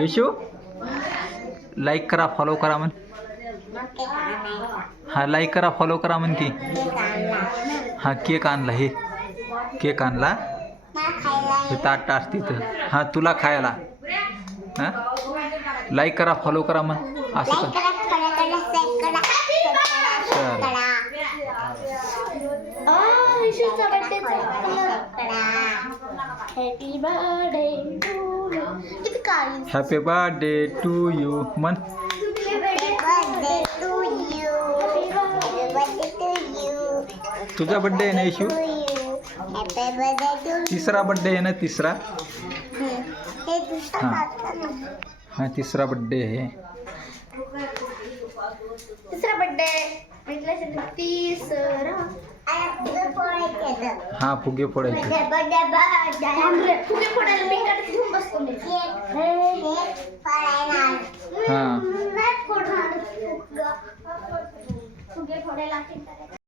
Yeshu like करा follow करा म्हण. हा लाईक करा फॉलो करा म्हण की. हा केक आणला हे केक आणला हे ताट टाक तिथं. हा तुला खायला. हां लाईक करा फॉलो करा म्हण असं कर. हॅपी बर्थडे टू यू म्हण. तुझा बर्थडे आहे ना यशू. तिसरा बर्थडे आहे ना तिसरा. हा तिसरा बर्थडे आहे. तिसरा बर्थडे तिसरा. हा फुगे फोडायचे. फुगे फोडायला मी इकडे घेऊन बसतो मी. हा फुगे फोडायला